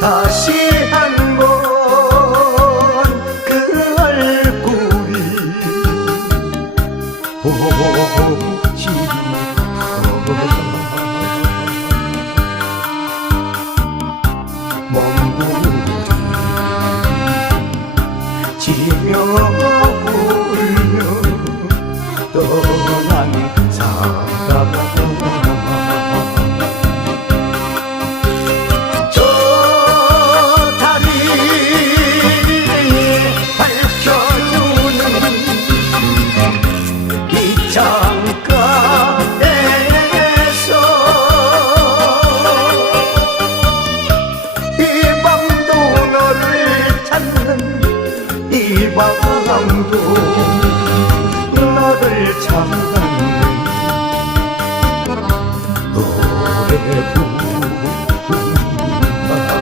다시 한 번 그 얼굴이 싶어 멍울이 지며 울며 떠난 창가에서 이 밤도 너를 찾는 이 밤도 너를 찾는 노래